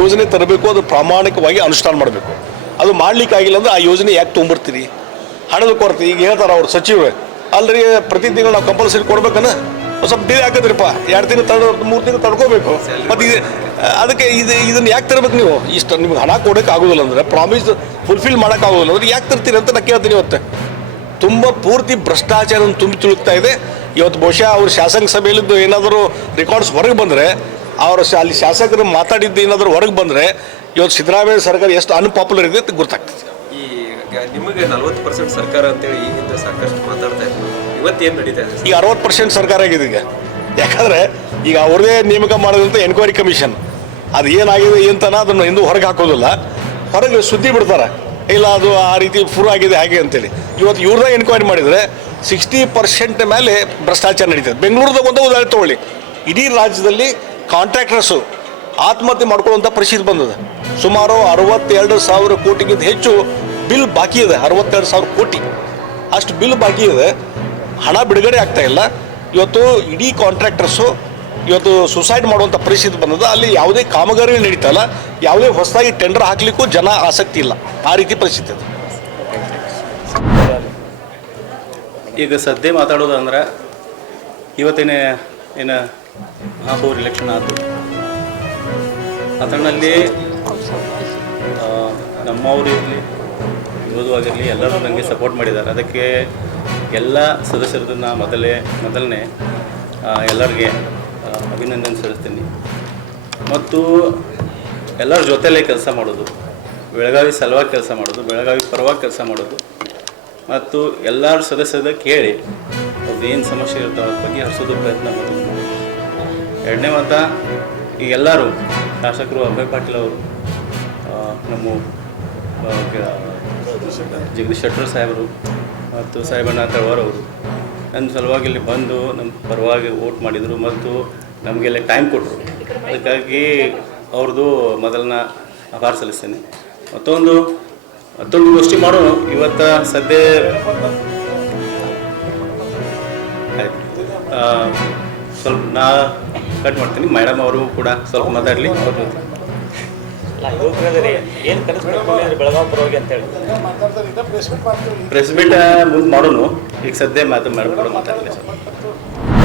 ಯೋಜನೆ ತರಬೇಕು, ಅದು ಪ್ರಾಮಾಣಿಕವಾಗಿ ಅನುಷ್ಠಾನ ಮಾಡಬೇಕು. ಅದು ಮಾಡಲಿಕ್ಕಾಗಿಲ್ಲ ಅಂದರೆ ಆ ಯೋಜನೆ ಯಾಕೆ ತೊಗೊಂಬರ್ತೀರಿ? ಹಣದ ಕೊರತೆ. ಈಗ ಹೇಳ್ತಾರೆ ಅವ್ರು ಸಚಿವರು, ಅಲ್ರಿ ಪ್ರತಿ ತಿಂಗಳು ನಾವು ಕಂಪಲ್ಸರಿ ಕೊಡ್ಬೇಕನ್ನ, ಸ್ವಲ್ಪ ಡಿಲೇ ಹಾಕಿದ್ರಿಪ್ಪ, 2 ತಿಂಗಳು 3 ತಿಂಗಳು ತಡ್ಕೋಬೇಕು. ಮತ್ತು ಅದಕ್ಕೆ ಇದನ್ನು ಯಾಕೆ ತರಬೇಕು ನೀವು? ಇಷ್ಟು ನಿಮ್ಗೆ ಹಣ ಕೊಡೋಕೆ ಆಗೋದಿಲ್ಲ ಅಂದರೆ, ಪ್ರಾಮಿಸ್ ಫುಲ್ಫಿಲ್ ಮಾಡೋಕ್ಕಾಗೋದಿಲ್ಲ ಅಂದರೆ ಯಾಕೆ ತರ್ತೀರಿ ಅಂತ ನಾನು ಕೇಳ್ತೀನಿ. ಇವತ್ತು ತುಂಬ ಪೂರ್ತಿ ಭ್ರಷ್ಟಾಚಾರ ತುಂಬಿ ತುಳುಕ್ತಾ ಇದೆ. ಇವತ್ತು ಬಹುಶಃ ಅವ್ರು ಶಾಸಕ ಸಭೆಯಲ್ಲಿದ್ದು ಏನಾದರೂ ರೆಕಾರ್ಡ್ಸ್ ಹೊರಗೆ ಬಂದರೆ, ಅವರು ಅಲ್ಲಿ ಶಾಸಕರು ಮಾತಾಡಿದ್ದು ಏನಾದರೂ ಹೊರಗೆ ಬಂದರೆ, ಇವತ್ತು ಸಿದ್ದರಾಮಯ್ಯ ಸರ್ಕಾರ ಎಷ್ಟು ಅನ್ಪಾಪ್ಯುಲರ್ ಇದೆ ಅಂತ ಗೊತ್ತಾಗ್ತದೆ. ಈಗ ನಿಮಗೆ 40% ಸರ್ಕಾರ ಅಂತೇಳಿ ಈ ಹಿಂದೆ ಸಾಕಷ್ಟು ಮಾತಾಡ್ತಾ ಇದ್ರು, ಇವತ್ತೇನು ನಡೀತಾ ಇದೆ? ಈಗ 60% ಸರ್ಕಾರ ಆಗಿದೆ ಈಗ. ಯಾಕಂದರೆ ಈಗ ಅವ್ರದೇ ನೇಮಕ ಮಾಡೋದಂತ ಎನ್ಕ್ವೈರಿ ಕಮಿಷನ್, ಅದು ಏನಾಗಿದೆ ಅಂತನ ಅದನ್ನು ಎಂದೂ ಹೊರಗೆ ಹಾಕೋದಿಲ್ಲ. ಹೊರಗೆ ಸುದ್ದಿ ಬಿಡ್ತಾರೆ, ಇಲ್ಲ ಅದು ಆ ರೀತಿ ಫುಲ್ ಆಗಿದೆ ಹಾಗೆ ಅಂತೇಳಿ. ಇವತ್ತು ಇವ್ರದಾಗ ಎನ್ಕ್ವೈರಿ ಮಾಡಿದರೆ 60% ಮೇಲೆ ಭ್ರಷ್ಟಾಚಾರ ನಡೀತದೆ. ಬೆಂಗಳೂರದಾಗ ಒಂದು ಉದಾಹರಣೆ ತೊಗೊಳ್ಳಿ, ಇಡೀ ರಾಜ್ಯದಲ್ಲಿ ಕಾಂಟ್ರಾಕ್ಟರ್ಸು ಆತ್ಮಹತ್ಯೆ ಮಾಡ್ಕೊಳ್ಳುವಂಥ ಪರಿಸ್ಥಿತಿ ಬಂದಿದೆ. ಸುಮಾರು 62,000 ಕೋಟಿಗಿಂತ ಹೆಚ್ಚು ಬಿಲ್ ಬಾಕಿ ಇದೆ. 62,000 ಕೋಟಿ ಅಷ್ಟು ಬಿಲ್ ಬಾಕಿ ಇದೆ, ಹಣ ಬಿಡುಗಡೆ ಆಗ್ತಾ ಇಲ್ಲ. ಇವತ್ತು ಇಡೀ ಕಾಂಟ್ರಾಕ್ಟರ್ಸು ಇವತ್ತು ಸುಸೈಡ್ ಮಾಡುವಂಥ ಪರಿಸ್ಥಿತಿ ಬಂದಿದೆ. ಅಲ್ಲಿ ಯಾವುದೇ ಕಾಮಗಾರಿ ನಡೀತಾ ಇಲ್ಲ, ಯಾವುದೇ ಹೊಸದಾಗಿ ಟೆಂಡರ್ ಹಾಕಲಿಕ್ಕೂ ಜನ ಆಸಕ್ತಿ ಇಲ್ಲ, ಆ ರೀತಿ ಪರಿಸ್ಥಿತಿ ಇದೆ. ಈಗ ಸದ್ಯ ಮಾತಾಡೋದಂದ್ರೆ ಇವತ್ತೇನೆ ಏನು ಮಹಾಪೌರ್ ಇಲೆಕ್ಷನ್ ಆಯಿತು, ಅದರಲ್ಲಿ ನಮ್ಮವರು ಇರಲಿ ವಿರೋಧವಾಗಿರಲಿ ಎಲ್ಲರೂ ನನಗೆ ಸಪೋರ್ಟ್ ಮಾಡಿದ್ದಾರೆ. ಅದಕ್ಕೆ ಎಲ್ಲ ಸದಸ್ಯರದನ್ನು ಮೊದಲನೇ ಎಲ್ಲರಿಗೆ ಅಭಿನಂದನೆ ಸಲ್ಲಿಸ್ತೀನಿ. ಮತ್ತು ಎಲ್ಲರ ಜೊತೆಲೇ ಕೆಲಸ ಮಾಡೋದು, ಬೆಳಗಾವಿ ಸಲುವಾಗಿ ಕೆಲಸ ಮಾಡೋದು, ಬೆಳಗಾವಿ ಪರವಾಗಿ ಕೆಲಸ ಮಾಡೋದು, ಮತ್ತು ಎಲ್ಲರ ಸದಸ್ಯರ ಕೇಳಿ ಅವ್ರದ್ದು ಏನು ಸಮಸ್ಯೆ ಇರ್ತಾವೆ ಅದ್ರ ಬಗ್ಗೆ ಹರಿಸೋದು ಪ್ರಯತ್ನ ಮಾಡೋದು. ಎರಡನೇ ಮಾತ, ಈಗ ಎಲ್ಲರೂ ಶಾಸಕರು ಅಭಯ್ ಪಾಟೀಲ್ ಅವರು, ನಮ್ಮ ಜಗದೀಶ್ ಶೆಟ್ಟರ್ ಸಾಹೇಬರು ಮತ್ತು ಸಾಹೇಬಣ್ಣ ತಳವಾರ್ ಅವರು ನನ್ನ ಸಲುವಾಗಿ ಇಲ್ಲಿ ಬಂದು ನಮ್ಮ ಪರವಾಗಿ ವೋಟ್ ಮಾಡಿದರು ಮತ್ತು ನಮಗೆಲ್ಲ ಟೈಮ್ ಕೊಟ್ಟರು. ಅದಕ್ಕಾಗಿ ಅವ್ರದ್ದು ಮೊದಲನ ಆಭಾರ ಸಲ್ಲಿಸ್ತೇನೆ. ಮತ್ತೊಂದು ಗೋಷ್ಠಿ ಮಾಡೋಣ ಇವತ್ತು ಸದ್ಯ. ಆಯ್ತು, ಸ್ವಲ್ಪ ನಾ ಕಟ್ ಮಾಡ್ತೀನಿ. ಮೇಡಮ್ ಅವರು ಕೂಡ ಸ್ವಲ್ಪ ಮಾತಾಡಲಿ. ಅವ್ರ ಜೊತೆ ಪ್ರೆಸ್ ಮೀಟ್ ಮುಂದೆ ಮಾಡೋಣ. ಈಗ ಸದ್ಯ ಮಾತಾಡಲಿ ಸರ್.